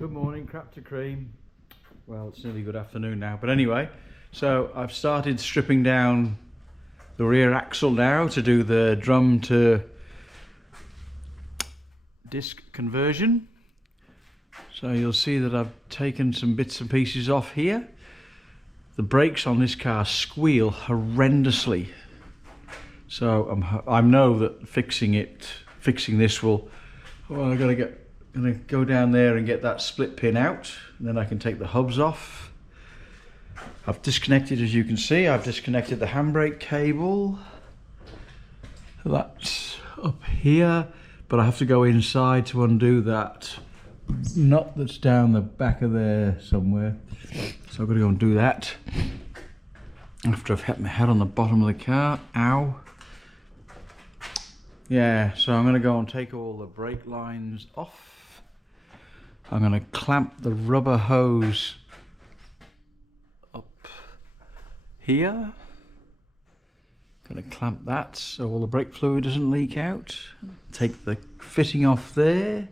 Good morning, crap to cream. Well, it's nearly good afternoon now, but anyway, so I've started stripping down the rear axle now to do the drum to disc conversion. So you'll see that I've taken some bits and pieces off here. The brakes on this car squeal horrendously, so I know that fixing this will. Well, gonna go down there and get that split pin out, and then I can take the hubs off. I've disconnected, as you can see, I've disconnected the handbrake cable. That's up here, but I have to go inside to undo that nut that's down the back of there somewhere. So I've got to go and do that after I've hit my head on the bottom of the car. Ow. Yeah, so I'm going to go and take all the brake lines off. I'm going to clamp the rubber hose up here. Going to clamp that so all the brake fluid doesn't leak out. Take the fitting off there.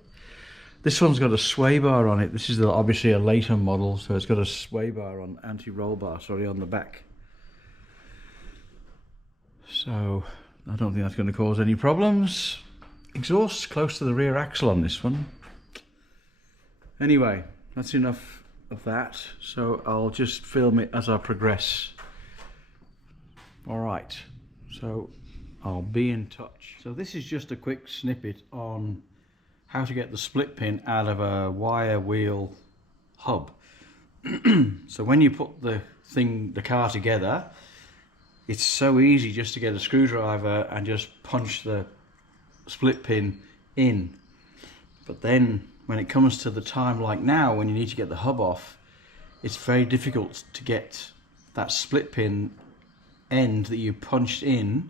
This one's got a sway bar on it. This is obviously a later model, so it's got a sway bar on, anti-roll bar, sorry, on the back. So I don't think that's going to cause any problems. Exhaust close to the rear axle on this one. Anyway, that's enough of that. So I'll just film it as I progress. Alright, so I'll be in touch. So this is just a quick snippet on how to get the split pin out of a wire wheel hub. So when you put the car together, it's so easy just to get a screwdriver and just punch the split pin in. But then when it comes to the time like now, when you need to get the hub off, it's very difficult to get that split pin end that you punched in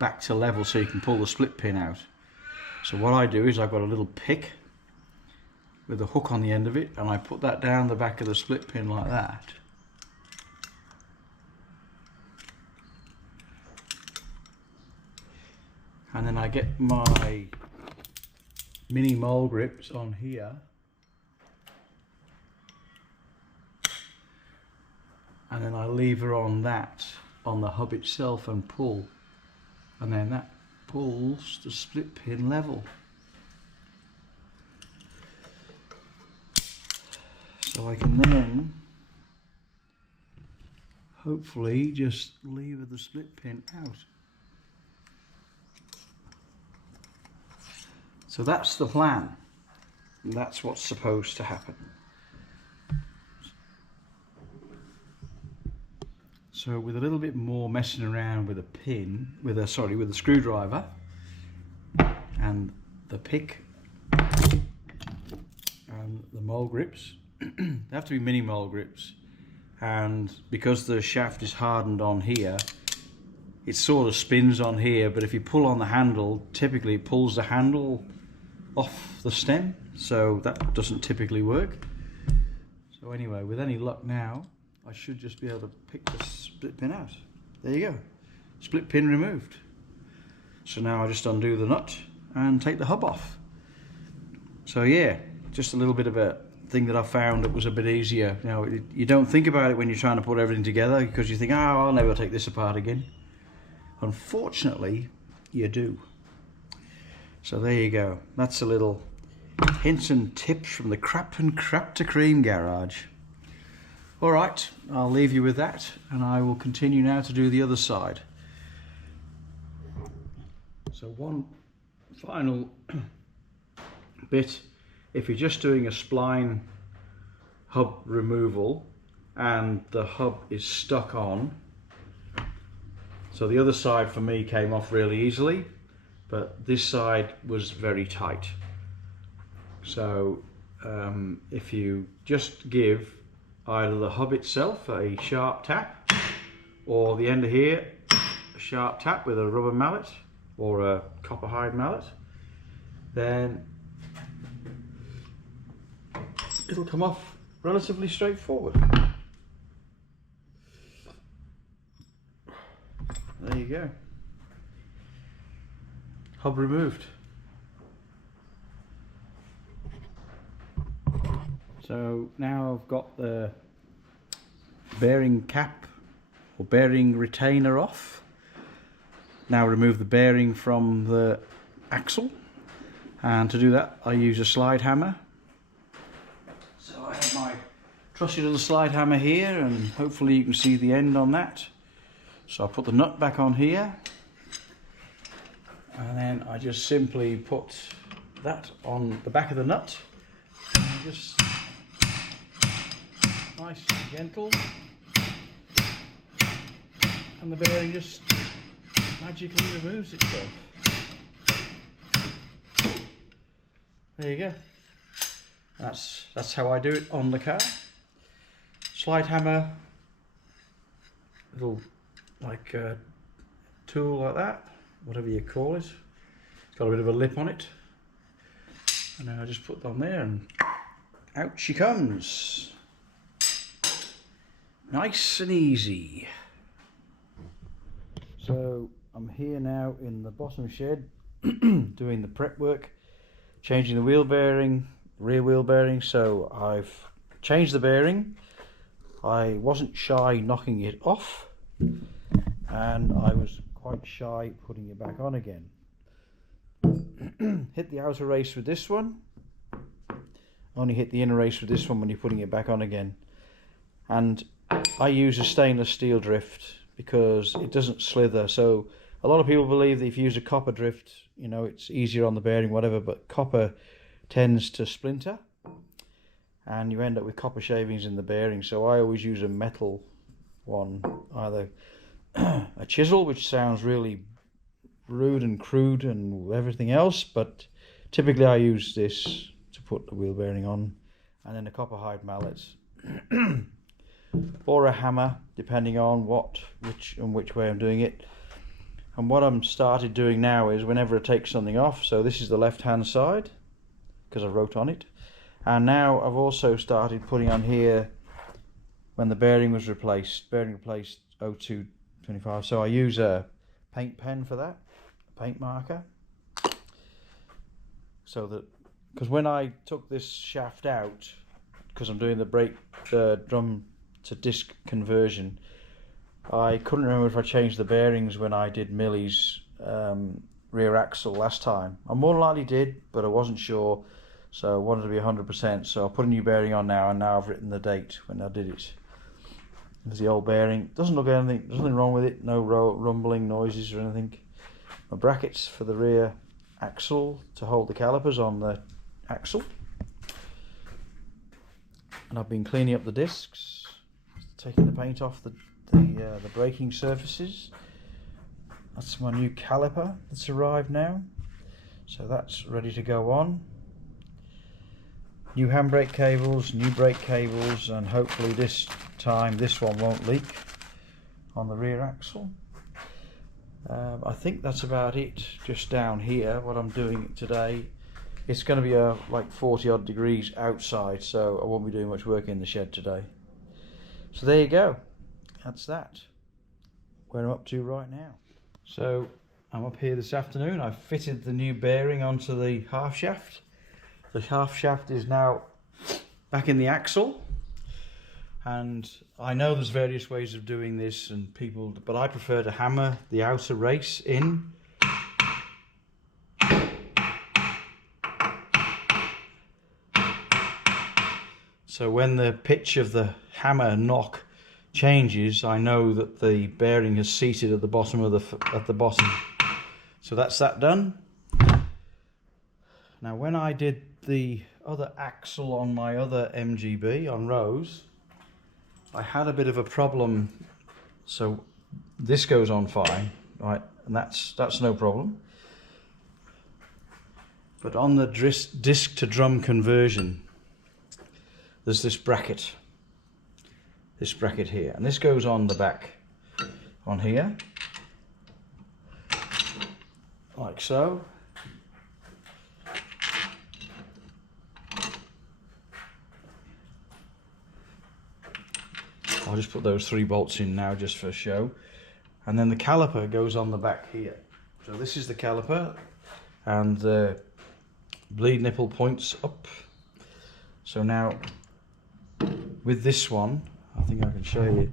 back to level so you can pull the split pin out. So what I do is I've got a little pick with a hook on the end of it, and I put that down the back of the split pin like that. And then I get my mini mole grips on here, and then I lever on that on the hub itself and pull, and then that pulls the split pin level. So I can then hopefully just lever the split pin out. So that's the plan. That's what's supposed to happen. So with a little bit more messing around with a pin, with a screwdriver and the pick and the mole grips, they have to be mini mole grips, and because the shaft is hardened on here, it sort of spins on here, but if you pull on the handle, typically it pulls the handle off the stem, so that doesn't typically work. So anyway, with any luck now, I should just be able to pick the split pin out. There you go, split pin removed. So now I just undo the nut and take the hub off. So yeah, just a little bit of a thing that I found that was a bit easier. You know, you don't think about it when you're trying to put everything together, because you think, oh, I'll never take this apart again. Unfortunately, you do. So there you go. That's a little hints and tips from the Crap to Cream garage. All right, I'll leave you with that, and I will continue now to do the other side. So one final bit, if you're just doing a spline hub removal and the hub is stuck on, so the other side for me came off really easily, but this side was very tight. So if you just give either the hub itself a sharp tap, or the end of here a sharp tap with a rubber mallet or a copper hide mallet, then it'll come off relatively straightforward. There you go. Hub removed. So now I've got the bearing cap or bearing retainer off. Now remove the bearing from the axle, and to do that I use a slide hammer. So I have my trusty little slide hammer here, and hopefully you can see the end on that. So I'll put the nut back on here, and then I just simply put that on the back of the nut, and just nice and gentle, and the bearing just magically removes itself. There you go. That's how I do it on the car. Slide hammer, little like tool like that, whatever you call it. It's got a bit of a lip on it, and then I just put it on there, and out she comes. Nice and easy. So I'm here now in the bottom shed doing the prep work, changing the wheel bearing, rear wheel bearing. So I've changed the bearing. I wasn't shy knocking it off, and I was quite shy putting it back on again. Hit the outer race with this one, only hit the inner race with this one when you're putting it back on again. And I use a stainless steel drift because it doesn't slither. So a lot of people believe that if you use a copper drift, you know, it's easier on the bearing, whatever, but copper tends to splinter and you end up with copper shavings in the bearing. So I always use a metal one, either a chisel, which sounds really rude and crude and everything else, but typically I use this to put the wheel bearing on, and then a copper hide mallet or a hammer, depending on which way I'm doing it. And what I'm started doing now is whenever I take something off, so this is the left hand side because I wrote on it, and now I've also started putting on here when the bearing was replaced, bearing replaced 0225, so I use a paint pen for that, a paint marker, so that, because when I took this shaft out, because I'm doing the drum to disc conversion, I couldn't remember if I changed the bearings when I did Millie's rear axle last time. I more than likely did, but I wasn't sure, so I wanted to be 100%. So I put a new bearing on now, and now I've written the date when I did it. There's the old bearing. Doesn't look anything. There's nothing wrong with it. No rumbling noises or anything. My brackets for the rear axle to hold the calipers on the axle, and I've been cleaning up the discs, taking the paint off the braking surfaces. That's my new caliper that's arrived now, so that's ready to go on. New handbrake cables, new brake cables, and hopefully this time this one won't leak on the rear axle. I think that's about it just down here. What I'm doing today, it's going to be like 40 odd degrees outside, so I won't be doing much work in the shed today. So there you go, that's that, where I'm up to right now. So I'm up here this afternoon. I've fitted the new bearing onto the half shaft. The half shaft is now back in the axle, and I know there's various ways of doing this, and but I prefer to hammer the outer race in. So when the pitch of the hammer knock changes, I know that the bearing has seated at the bottom of the bottom. So that's that done. Now when I did the other axle on my other MGB on Rose, I had a bit of a problem. So this goes on fine, right, and that's no problem. But on the disc to drum conversion, there's this bracket here, and this goes on the back on here, like so. I'll just put those 3 bolts in now just for show, and then the caliper goes on the back here. So this is the caliper, and the bleed nipple points up. So now with this one, I think I can show you,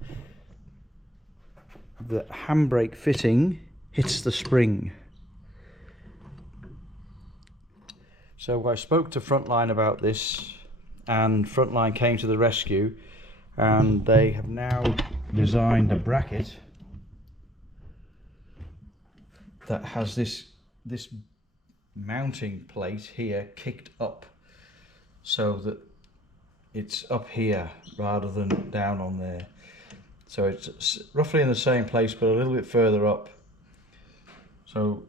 the handbrake fitting hits the spring. So I spoke to Frontline about this, and Frontline came to the rescue, and they have now designed a bracket that has this mounting plate here kicked up, so that it's up here rather than down on there. So it's roughly in the same place but a little bit further up. So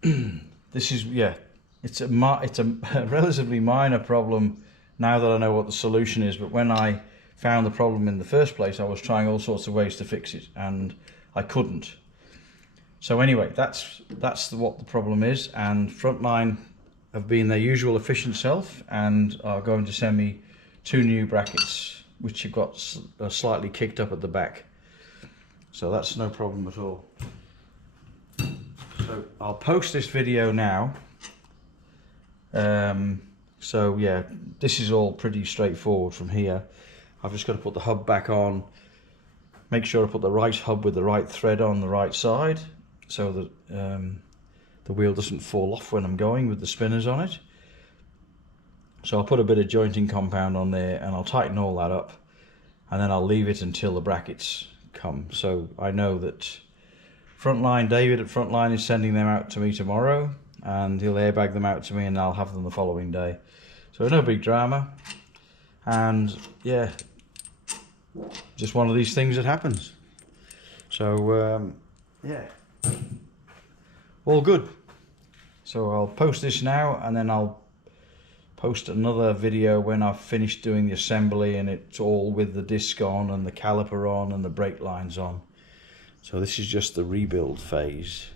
this is, yeah, it's a relatively minor problem now that I know what the solution is, but when I found the problem in the first place, I was trying all sorts of ways to fix it and I couldn't. So anyway, that's what the problem is, and Frontline have been their usual efficient self and are going to send me 2 new brackets, which have got slightly kicked up at the back. So that's no problem at all. So I'll post this video now. So yeah, this is all pretty straightforward from here. I've just got to put the hub back on, make sure I put the right hub with the right thread on the right side, so that the wheel doesn't fall off when I'm going with the spinners on it. So I'll put a bit of jointing compound on there and I'll tighten all that up, and then I'll leave it until the brackets come. So I know that David at Frontline is sending them out to me tomorrow, and he'll airbag them out to me and I'll have them the following day. So no big drama, and yeah, just one of these things that happens. So yeah, all good. So I'll post this now, and then I'll post another video when I've finished doing the assembly and it's all with the disc on and the caliper on and the brake lines on. So this is just the rebuild phase.